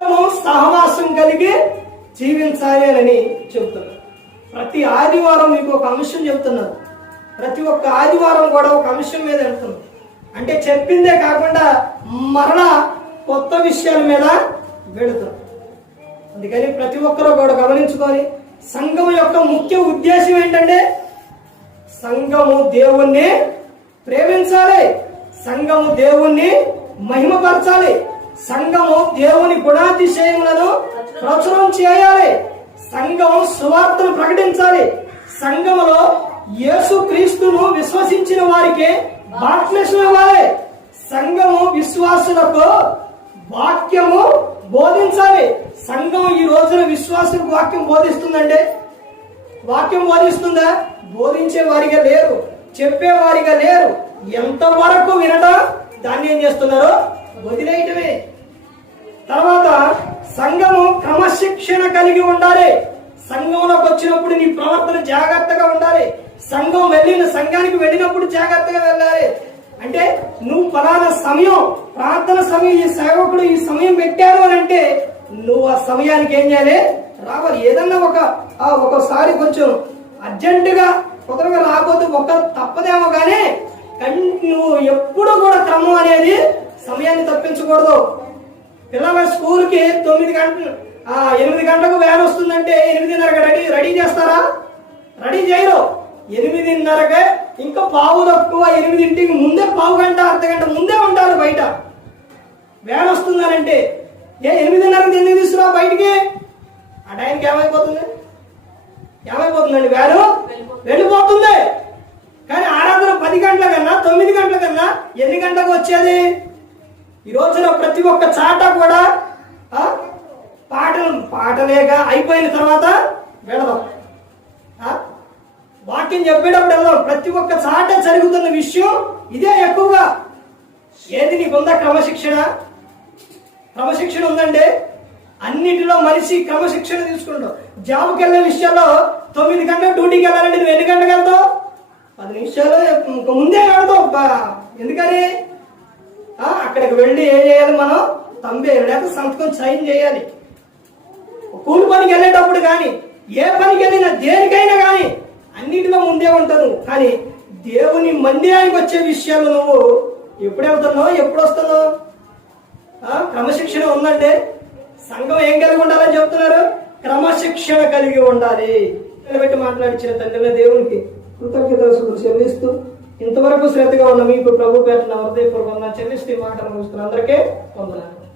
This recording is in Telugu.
సహవాసం కలిగి జీవించాలి అని చెబుతున్నారు. ప్రతి ఆదివారం మీకు ఒక అంశం చెబుతున్నారు. ప్రతి ఒక్క ఆదివారం కూడా ఒక అంశం మీద వెళ్తున్నారు. అంటే చెప్పిందే కాకుండా మరలా కొత్త విషయాల మీద వెళుతారు. అందుకని ప్రతి ఒక్కరూ కూడా గమనించుకొని సంఘం యొక్క ముఖ్య ఉద్దేశం ఏంటంటే సంఘము దేవుణ్ణి ప్రేమించాలి, సంఘము దేవుణ్ణి మహిమపరచాలి, సంఘము దేవుని గుణాతిశయములను ప్రచురం చేయాలి, సంఘము సువార్తను ప్రకటించాలి, సంఘములో యేసు క్రీస్తును విశ్వసించిన వారికి బాప్తిస్మం ఇవ్వాలి, సంఘము విశ్వాసులకు వాక్యము బోధించాలి. సంఘం ఈ రోజున విశ్వాసులకు వాక్యం బోధిస్తుందంటే వాక్యం బోధిస్తుందా? బోధించే వారిగా లేరు, చెప్పే వారిగా లేరు. ఎంతవరకు వినటం దాన్ని ఏం చేస్తున్నారు? వదిలేయటమే. తర్వాత సంఘము క్రమశిక్షణ కలిగి ఉండాలి. సంఘంలోకి వచ్చినప్పుడు నీ ప్రవర్తన జాగ్రత్తగా ఉండాలి. సంఘానికి వెళ్ళినప్పుడు జాగ్రత్తగా వెళ్ళాలి. అంటే నువ్వు ఫలానా సమయం ప్రార్థన సమయం, ఈ సేవకుడు ఈ సమయం పెట్టాడు అని అంటే నువ్వు ఆ సమయానికి ఏం చేయాలి? రావాలి. ఏదన్నా ఒకసారి కొంచెం అర్జెంటుగా కుదరగా రాకపోతే తప్పదేమో కానీ నువ్వు ఎప్పుడు కూడా క్రమం అనేది సమయాన్ని తప్పించకూడదు. పిల్లల స్కూల్కి 8 గంటలకు వ్యాన్ వస్తుందంటే 8:30 రెడీ చేస్తారా? రెడీ చేయరు. 8:30కే ఇంకా పావు తక్కువ 8ంటికి ముందే పావు గంట అర్ధగంట ముందే ఉంటారు బయట. వ్యాన్ వస్తుందనంటే 8:30కి ఎందుకు తీసుకురా బయటికి? ఆ టైంకి ఏమైపోతుందండి? వ్యాను వెళ్ళిపోతుంది. కానీ ఆరాధన 10 గంటల కన్నా 9 గంటల కన్నా ఎన్ని గంటలకు వచ్చేది? ఈ రోజున ప్రతి ఒక్క చాట కూడా పాటలేగా అయిపోయిన తర్వాత వెళదాం, వాక్యం చెప్పేటప్పుడు వెళ్దాం. ప్రతి ఒక్క చాట జరుగుతున్న విషయం ఇదే ఎక్కువగా. ఏది నీకుందా క్రమశిక్షణ? క్రమశిక్షణ ఉందండి. అన్నిటిలో మనిషి క్రమశిక్షణ తీసుకుంటావు. జాబ్కి వెళ్ళే విషయాల్లో 9 గంటలకు డ్యూటీకి వెళ్ళాలంటే నువ్వు ఎన్ని గంటలకు వెళ్తావు? 10 నిమిషాలు ముందే వెళ్తావు. ఎందుకని? అక్కడికి వెళ్ళి ఏం చేయాలి? మనం లేకపోతే సంతకం సైన్ చేయాలి. కూలి పనికి వెళ్ళేటప్పుడు కానీ ఏ పనికి వెళ్ళినా దేనికైనా కానీ అన్నిటిలో ముందే ఉంటాను. కానీ దేవుని మందిరానికి వచ్చే విషయాలు నువ్వు ఎప్పుడు వెళ్తున్నావు? ఎప్పుడు వస్తున్నావు? క్రమశిక్షణ ఉందంటే సంఘం ఏం కలిగి ఉండాలని చెప్తున్నారు? క్రమశిక్షణ కలిగి ఉండాలి. పెట్టి మాట్లాడించిన తండ్రి దేవునికి కృతజ్ఞతలు చెల్లిస్తూ ఇంతవరకు శ్రద్ధగా ఉన్న మీకు ప్రభు పేట హృదయపూర్వకంగా చెల్లిస్తూ మాటలు ముగిస్తున్న అందరికీ వందనాలు.